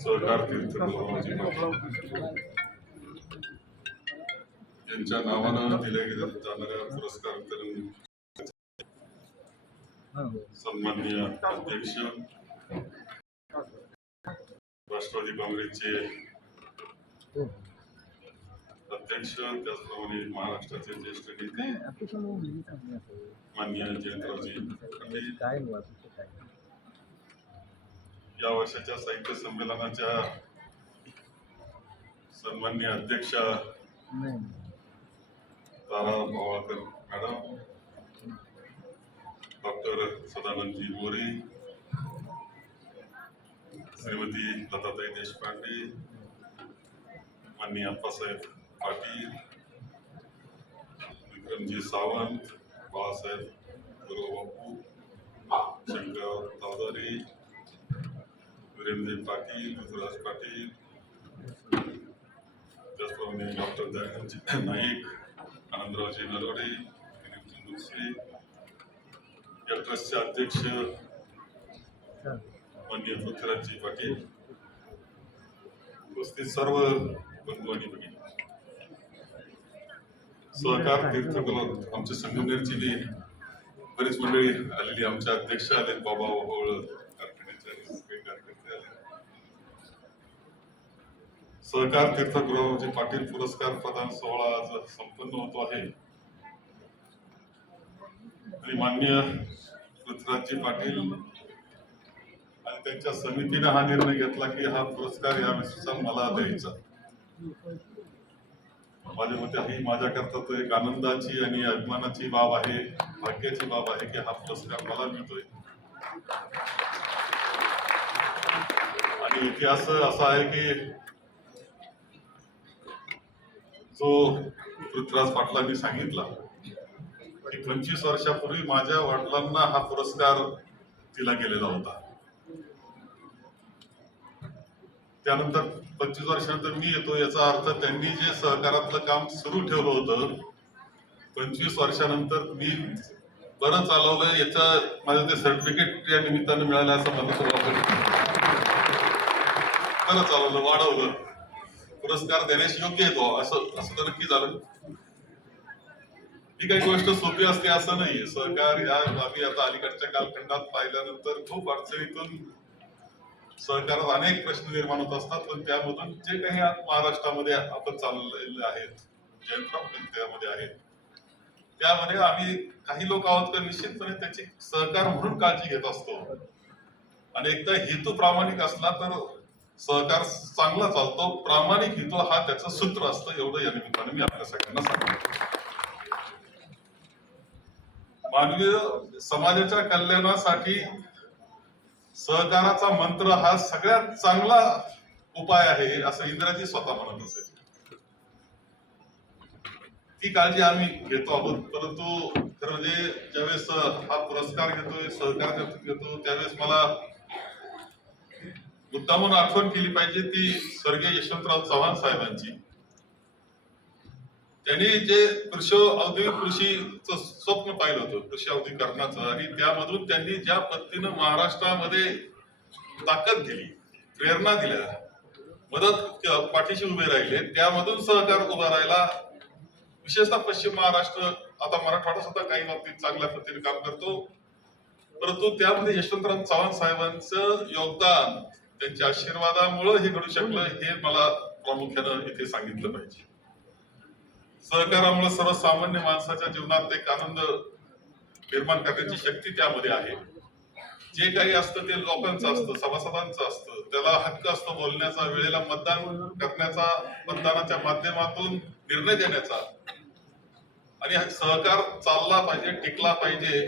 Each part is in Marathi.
सहकार तीर्थ गुरुजी यांच्या नावानं दिल्या गेल्या जाणाऱ्या पुरस्कार सन्माननीय अध्यक्ष राष्ट्रवादी काँग्रेसचे अध्यक्ष त्याचप्रमाणे महाराष्ट्राचे ज्येष्ठ नेते माननीय जयंतरावजी पाटील काय वाटतं काय या वर्षाच्या साहित्य संमेलनाच्या सन्मान्य अध्यक्षा तारा भावाकर मॅडम डॉक्टर सदानंदजी मोरे श्रीमती लताताई देशपांडे माननीय अप्पासाहेब पाटील विक्रमजी सावंत बाळासाहेब गुरुबापू शंकर दादारे वीरेंद्र पाटील ऋतुराज पाटील त्याचप्रमाणे डॉक्टर दयानंद नाईक आनंदरावजी नरवडे दिलीपजी दुसरे या ट्रस्टचे अध्यक्ष मान्य पृथ्वीराजजी पाटील उपस्थित सर्व बंधू आणि भगिनी. सहकार तीर्थ क्लब आमच्या संगमनेरची बी बरीच मंडळी आलेली आमच्या अध्यक्ष आले बाबा ओहोळ कारखान्याचे सगळे कार्यकर्ते आले सहकार तीर्थगृहाचे म्हणजे पाटील पुरस्कार प्रदान सोहळा आज संपन्न होतो आहे. आणि मान्य पृथ्वीराजजी पाटील आणि त्यांच्या समितीने हा निर्णय घेतला की हा पुरस्कार या वर्षीचा मला द्यायचा. माझ्या मते ही माझ्याकरता तो एक आनंदाची आणि अभिमानाची बाब आहे भाग्याची बाब आहे की हा पुरस्कार मला मिळतोय. आणि इतिहास असा आहे की जो पृथ्वीराज पाटलांनी सांगितला की पंचवीस वर्षापूर्वी माझ्या वडिलांना हा पुरस्कार दिला गेलेला होता. त्यानंतर पंचवीस वर्षानंतर मी येतो याचा अर्थ त्यांनी जे सहकारातलं काम सुरू ठेवलं होतं पंचवीस वर्षानंतर मी बरं चालवलं याचा माझं ते सर्टिफिकेट या निमित्तानं मिळालं असं मला बरं चालवलं वाढवलं. पुरस्कार देण्यास योग्य येतो असं असं तर नक्की झालं. ही काही गोष्ट सोपी असते असं नाहीये सहकार या आम्ही आता अलीकडच्या कालखंडात पाहिल्यानंतर खूप अडचणीतून सहकारात अनेक प्रश्न निर्माण होत असतात पण त्यामधून जे काही महाराष्ट्रामध्ये आपण चाललेले आहेत जयंतराव त्यामध्ये आहेत. त्यामध्ये आम्ही काही लोक आहोत तर निश्चितपणे त्याची सहकार म्हणून काळजी घेत असतो. आणि एकदा हेतू प्रामाणिक असला तर सहकार चांगला चालतो प्रामाणिक हितो हा त्याचं सूत्र असतं एवढं या निमित्ताने मी आपल्या सगळ्यांना सांगतो. मानवीय समाजाच्या कल्याणासाठी सहकाराचा मंत्र हा सगळ्यात चांगला उपाय आहे असं इंद्रजी स्वतः म्हणत असेल ती काळजी आम्ही घेतो आहोत परंतु खरं म्हणजे ज्यावेळेस हा पुरस्कार घेतोय सहकार घेतो त्यावेळेस मला मुद्दामून आठवण केली पाहिजे ती स्वर्गीय यशवंतराव चव्हाण साहेबांची. त्यांनी जे कृषी औद्योगिक कृषीचं स्वप्न पाहिलं होतं कृषी औद्योगिकरणाचं आणि त्यामधून त्यांनी ज्या पद्धतीनं महाराष्ट्रामध्ये ताकद दिली प्रेरणा दिल्या मदत पाठीशी उभे राहिले त्यामधून सहकार उभा राहिला. विशेषतः पश्चिम महाराष्ट्र आता मराठवाडा सुद्धा काही बाबतीत चांगल्या पद्धतीने काम करतो. परंतु त्यामध्ये यशवंतराव चव्हाण साहेबांचं योगदान त्यांच्या आशीर्वादामुळं हे घडू शकलं हे मला प्रामुख्यानं इथे सांगितलं पाहिजे. सहकारामुळे सर्वसामान्य माणसाच्या जीवनात एक आनंद निर्माण करण्याची शक्ती त्यामध्ये आहे. जे काही असतं ते लोकांचं असतं सभासदांचं असतं. त्याला हक्क असतो बोलण्याचा वेळेला मतदान करण्याचा मतदानाच्या माध्यमातून निर्णय देण्याचा. आणि हा सहकार चालला पाहिजे टिकला पाहिजे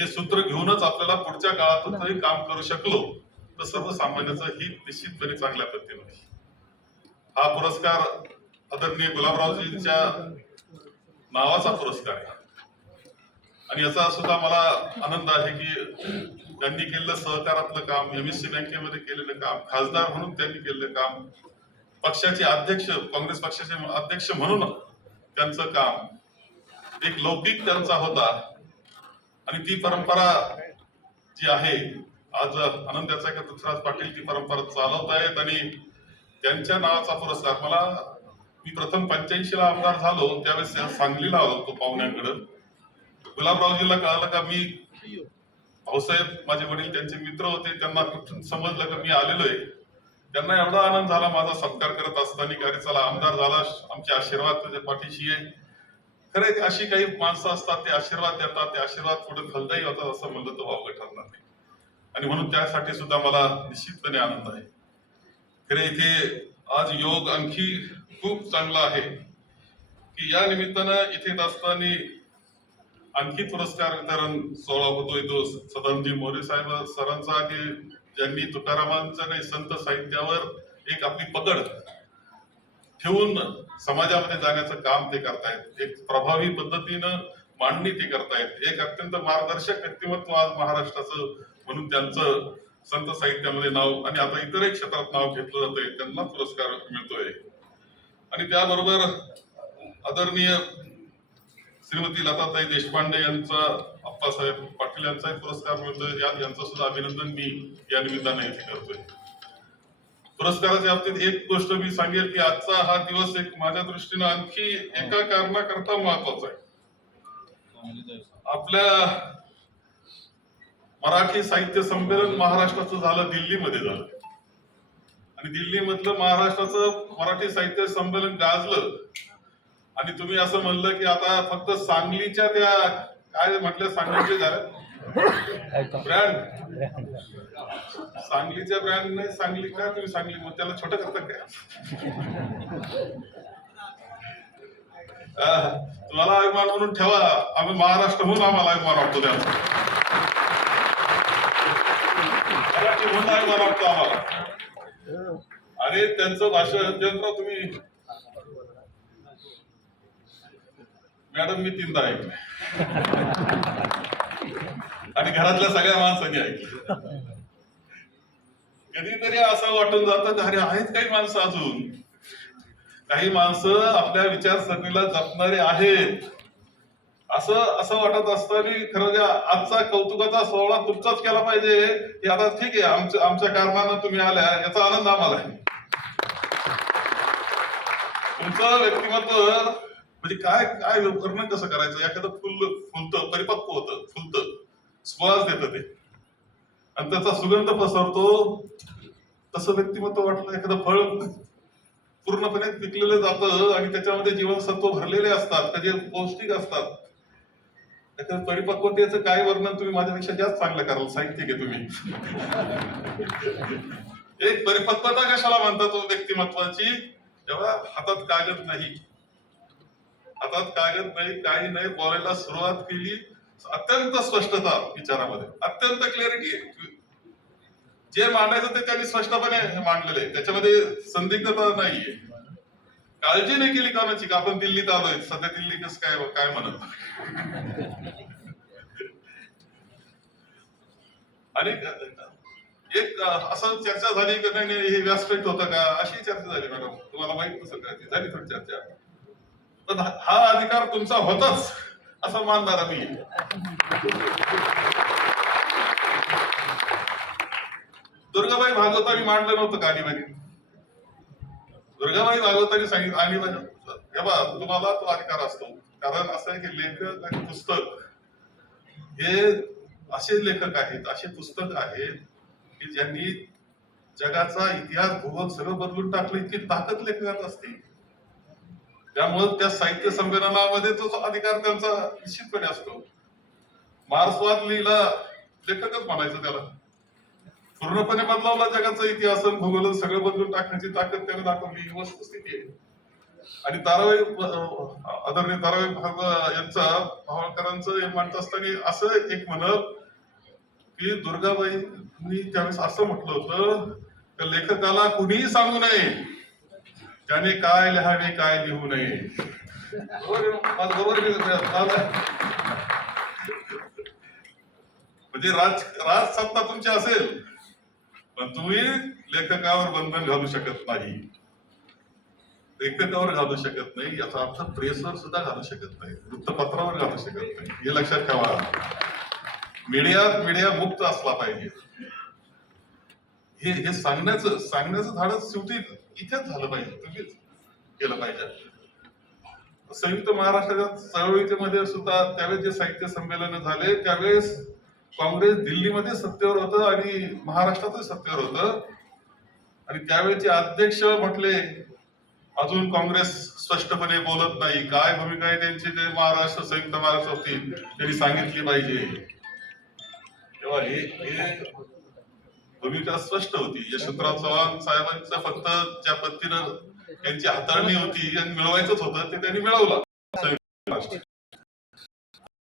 हे सूत्र घेऊनच आपल्याला पुढच्या काळातूनही काम करू शकलो. तर सर्वसामान्याचं ही निश्चितपणे चांगल्या पद्धतीनं हा पुरस्कार आदरणीय गुलाबरावजींच्या नावाचा पुरस्कार आहे. आणि याचा सुद्धा मला आनंद आहे की त्यांनी केलेलं सहकारातलं काम एमएससी बँकेमध्ये केलेलं काम खासदार म्हणून त्यांनी केलेलं काम पक्षाचे अध्यक्ष काँग्रेस पक्षाचे अध्यक्ष म्हणून त्यांचं काम एक लौकिक त्यांचा होता. आणि ती परंपरा जी आहे आज आनंदाचा का पृथ्वीराज पाटील ती परंपरा चालवत आहेत आणि त्यांच्या नावाचा पुरस्कार. मला मी प्रथम पंच्याऐंशीला आमदार झालो त्यावेळेस सांगलीला आलो होतो पाहुण्यांकडं. गुलाबरावजीला कळालं का मी? भाऊसाहेब माझे वडील त्यांचे मित्र होते त्यांना समजलं का मी आलेलो आहे? त्यांना एवढा आनंद झाला माझा सत्कार करत असताना की अरे चला आमदार झाला आमचे आशीर्वाद तुझ्या पाठीशी आहे. खरे अशी काही माणसं असतात ते आशीर्वाद देतात ते आशीर्वाद पुढे फलदायी होतात असं म्हणलं तर वावगं ठरणार नाही आणि म्हणून त्यासाठी सुद्धा मला निश्चितपणे आनंद आहे. खरे इथे आज योग आणखी खूप चांगला आहे. की या निमित्तानं इथे येत असताना आणखी पुरस्कार वितरण सोहळा होतोय तो सदानजी मोरे साहेब सरांचा की ज्यांनी तुकारामांच्या काही संत साहित्यावर एक आपली पकड ठेवून समाजामध्ये जाण्याचं काम ते करतायत. एक प्रभावी पद्धतीनं मांडणी ते करतायत एक अत्यंत मार्गदर्शक व्यक्तिमत्व आज महाराष्ट्राचं म्हणून त्यांचं संत साहित्यामध्ये नाव आणि आता इतरही क्षेत्रात नाव घेतलं जातंय त्यांना पुरस्कार मिळतोय. आणि त्याबरोबर आदरणीय श्रीमती लताताई देशपांडे यांचा अप्पासाहेब पाटील यांचाही पुरस्कार मिळतोय. यांचं सुद्धा अभिनंदन मी या निमित्ताने करतोय. पुरस्काराच्या बाबतीत एक गोष्ट मी सांगेल की आजचा हा दिवस एक माझ्या दृष्टीनं आणखी एका कारणाकरता महत्त्वाचा आहे. आपल्या मराठी साहित्य संमेलन महाराष्ट्राचं झालं दिल्लीमध्ये झालं. आणि दिल्लीमधलं महाराष्ट्राचं मराठी साहित्य संमेलन गाजलं. आणि तुम्ही असं म्हणलं की आता फक्त सांगलीच्या त्या काय म्हटलं सांगलीचे झालं? ब्रँड. सांगलीच्या ब्रँड नाही सांगली का तुम्ही सांगली मग त्याला छोटं करता काय? मला तुम्हाला अभिमान म्हणून ठेवा. आम्ही महाराष्ट्र म्हणून आम्हाला अभिमान वाटतो त्याचा मराठी म्हणून अभिमान वाटतो आम्हाला. आणि त्यांचं भाषण जयंतराव तुम्ही मॅडम मी तीनदा ऐकलं आणि घरातल्या सगळ्या माणसांनी ऐकलं कधीतरी असं वाटून जातं अरे आहेत काही माणसं अजून. काही माणसं आपल्या विचारसरणीला जपणारे आहेत. असं असं वाटत असताना खरं म्हणजे आजचा कौतुकाचा सोहळा तुमचाच केला पाहिजे. हे आता ठीक आहे आमच्या आमच्या कारणानं तुम्ही आल्या याचा आनंद आम्हाला आहे. तुमचं व्यक्तिमत्व म्हणजे काय काय वर्णन कसं करायचं? एखादं फुल फुलतं परिपक्व होतं फुलतं. श्वास देतं ते. आणि त्याचा सुगंध पसरतो. तसं व्यक्तिमत्व वाटलं एखादं फळ. पूर्णपणे पिकलेलं जातं आणि त्याच्यामध्ये जीवनसत्व भरलेले असतात का जे पौष्टिक असतात. त्याच्या परिपक्वतेचं काय वर्णन तुम्ही माझ्यापेक्षा जास्त चांगलं कराल? साहित्य घे तुम्ही. एक परिपक्वता कशाला म्हणतात तो व्यक्तिमत्वाची? तेव्हा हातात कागद नाही. हातात कागद नाही काही नाही बोलायला सुरुवात केली. अत्यंत स्पष्टता विचारामध्ये. अत्यंत क्लॅरिटी जे मांडायचं ते त्यांनी स्पष्टपणे मांडलेलं आहे. त्याच्यामध्ये संदिग्धता नाहीये. काळजी नाही केली कोणाची का आपण दिल्लीत आलोय? सध्या दिल्ली कसं काय काय म्हणत आणि एक असं चर्चा झाली की नाही हे व्यासपीठ होतं का? अशी चर्चा झाली मॅडम. तुम्हाला माहीत नसेल का झाली थोडी चर्चा. पण हा अधिकार तुमचा होताच असं मानणार मी दुर्गाबाई भागवतांनी मांडलं नव्हतं कालीबाई दुर्गाबाई भागवतांनी सांगितलं आणि बा तुम्हाला तो अधिकार असतो. कारण असं आहे की लेखक आणि पुस्तक हे असे लेखक आहेत असे पुस्तक आहेत की ज्यांनी जगाचा इतिहास भूगोल सगळं बदलून टाकलं इतकी ताकद लेखकात असते. त्यामुळे त्या साहित्य संमेलनामध्ये तो अधिकार त्यांचा निश्चितपणे असतो. मार्क्सवाद लिहिला लेखकच म्हणायचं त्याला. पूर्णपणे बदलावला जगाचा इतिहास भूगोल सगळं बदलून टाकण्याची ताकद त्याने दाखवली ही वस्तुस्थिती आहे. आणि ताराबाई आदरणीय ताराबाई भाग यांचा भावळकरांचं हे म्हणत असताना असं एक म्हणत की दुर्गाबाईंनी त्यावेळेस असं म्हटलं होतं तर लेखकाला कुणीही सांगू नये. त्याने काय लिहावे काय लिहू नये. बरोबर म्हणजे राज राज सत्ता तुमची असेल. पण तुम्ही लेखकावर बंधन घालू शकत नाही. लेखकावर घालू शकत नाही याचा अर्थ प्रेसवर सुद्धा घालू शकत नाही वृत्तपत्रावर घालू शकत नाही. हे लक्षात ठेवा. मीडिया मीडिया मुक्त असला पाहिजे. हे हे सांगण्याचं सांगण्याचं झाड शेवटी इथेच झालं पाहिजे तुम्हीच केलं पाहिजे. संयुक्त महाराष्ट्राच्या चळवळीमध्ये सुद्धा त्यावेळेस जे साहित्य संमेलन झाले त्यावेळेस काँग्रेस दिल्लीमध्ये सत्तेवर होतं आणि महाराष्ट्रातही सत्तेवर होतं. आणि त्यावेळेचे अध्यक्ष म्हटले अजून काँग्रेस स्पष्टपणे बोलत नाही. काय भूमिका आहे त्यांची? ते महाराष्ट्र संयुक्त महाराष्ट्र होती त्यांनी सांगितली पाहिजे. तेव्हा हे हे भूमिका स्पष्ट होती. यशवंतराव चव्हाण साहेबांचं फक्त ज्या पद्धतीनं त्यांची हाताळणी होती आणि मिळवायचंच होतं ते त्यांनी मिळवलं संयुक्त महाराष्ट्र.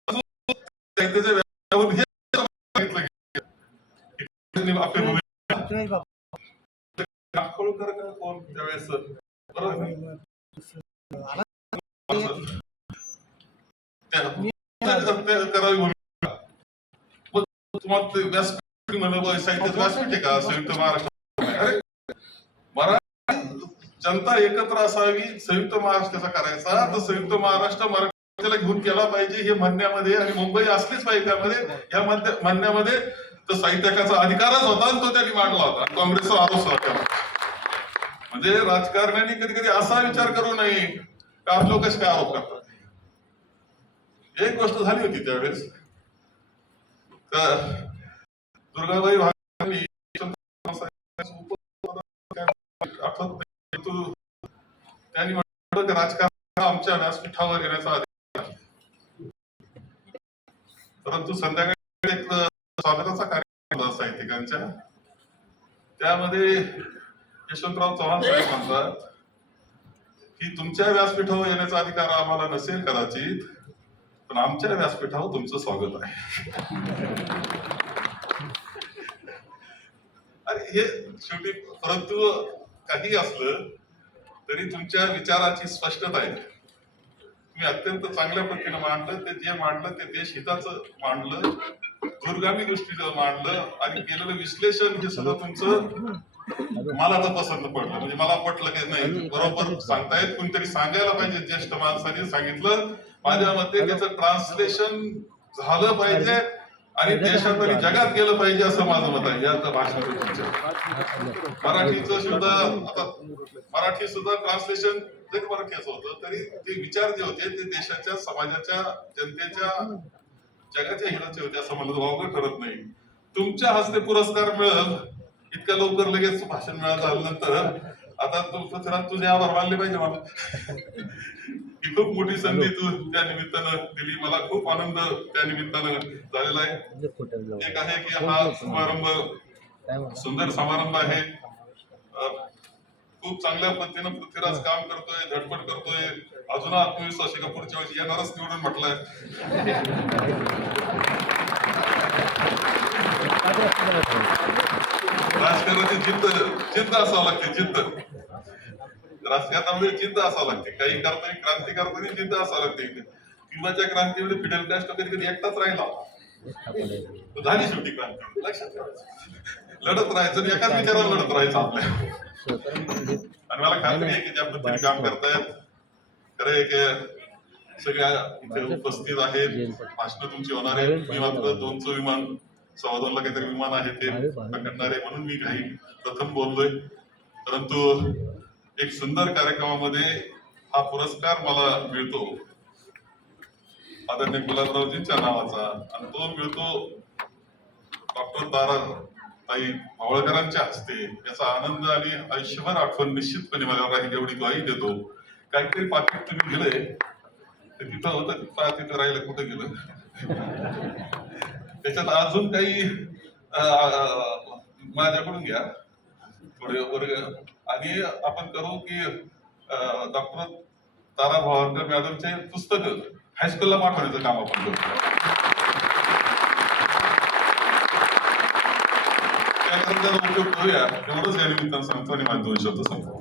अजून साहित्याच्या व्याख्यावर हे सांगितलं गेलं की त्यांनी आपली भूमिका का कोण त्यावेळेस बरोबर ना? असं. त्या- त्या- त्या करावी भूमिका मग तुम्हाला ते व्यासपीठ म्हणलं बा, साहित्याचं व्यासपीठ आहे का? संयुक्त महाराष्ट्र अरे मराठी जनता एकत्र असावी संयुक्त महाराष्ट्राचा करायचा? तर संयुक्त महाराष्ट्र मराठीला घेऊन केला पाहिजे हे म्हणण्यामध्ये आणि मुंबई असलीच पाहिजे त्यामध्ये. या मध्य- म्हणण्यामध्ये तर साहित्यकाचा अधिकारच होता आणि तो त्यांनी मांडला होता. काँग्रेसचा आरोप होता. म्हणजे राजकारण्यांनी कधी कधी असा विचार करू नये का आप लोक कसे काय आरोप करतात? एक गोष्ट झाली होती त्यावेळेस. तर दुर्गाबाई भागांनी त्यांनी म्हटलं की राजकारण आमच्या व्यासपीठावर येण्याचा अधिकार परंतु संध्याकाळी स्वागताचा कार्यक्रम साहित्यिकांच्या. त्यामध्ये यशवंतराव चव्हाण साहेब म्हणतात की तुमच्या व्यासपीठावर येण्याचा अधिकार आम्हाला नसेल कदाचित पण आमच्या व्यासपीठावर तुमचं स्वागत आहे. अरे हे शेवटी परंतु काही असलं तरी तुमच्या विचाराची स्पष्टता आहे. तुम्ही अत्यंत चांगल्या पद्धतीनं मांडलं ते जे मांडलं ते देश हिताचं मांडलं. दूरगामी दृष्टीचं मांडलं आणि केलेलं विश्लेषण हे सगळं तुमचं मला तर पसंत पडलं. म्हणजे मला पटलं की नाही बरोबर सांगतायत कोणीतरी सांगायला पाहिजे ज्येष्ठ माणसाने सांगितलं. माझ्या मते त्याचं ट्रान्सलेशन झालं पाहिजे आणि देशात आणि जगात गेलं पाहिजे असं माझं मत आहे. या भाषणातून मराठीचं सुद्धा आता मराठी सुद्धा ट्रान्सलेशन जरी मराठीचं होतं तरी ते विचार जे होते ते देशाच्या समाजाच्या जनतेच्या जगाच्या हिताचे होते असं मला वावगं ठरत नाही. तुमच्या हस्ते पुरस्कार मिळेल. इतक्या लवकर लगेच भाषण मिळालं तर आता तुमचं पृथ्वीराज तुझे आभार मानले पाहिजे मला. ही खूप मोठी संधी तू त्या निमित्तानं दिली. मला खूप आनंद त्या निमित्तानं झालेला आहे. एक आहे की हा समारंभ सुंदर समारंभ आहे. खूप चांगल्या पद्धतीनं पृथ्वीराज काम करतोय धडपड करतोय. अजून आत्मविश्वास का पुढच्या वेळेस येणारच निवडून म्हटलंय. राजकारणाची जिद्द जिद्द असावं लागते जिद्द. राजकारणामध्ये जिद्द असावं लागते. काही करताना क्रांती करताना जिद्द असावं लागते क्युबाच्या क्रांतीमध्ये फिडेल कास्ट्रो कधी कधी एकटाच राहिला. झाली शेवटी क्रांती. लक्षात ठेवायचं लढत राहायचं एकाच विचारावर लढत राहायचं आपल्या. आणि मला खात्री आहे की ज्या पद्धतीने काम करतायत खरं आहे की सगळ्या इथे उपस्थित आहेत. भाषण तुमची होणार आहे मी मात्र दोनचं विमान सव्वा दोनला काहीतरी विमान आहे ते पकडणार आहे म्हणून मी काही प्रथम बोललोय. परंतु एक सुंदर कार्यक्रमामध्ये हा पुरस्कार मला मिळतो. आदरणीय गुलाबरावजींच्या नावाचा. आणि तो मिळतो डॉक्टर तारा ताई मावळकरांच्या हस्ते. याचा आनंद आणि आयुष्यभर आठवण निश्चितपणे मला राहील एवढी ग्वाही देतो. काहीतरी पाकिट तुम्ही गेलंय ते तिथं होतं तिथं तिथं राहिलं कुठं गेलं. त्याच्यात अजून काही माझ्याकडून घ्या. थोडे वर्ग. आणि आपण करू की डॉक्टर तारा भावरकर मॅडमचे पुस्तक हायस्कूलला पाठवण्याचं काम आपण करतो उपयोग करूया. एवढंच या निमित्तानं सांगतो आणि माझे दोन शब्द सांगतो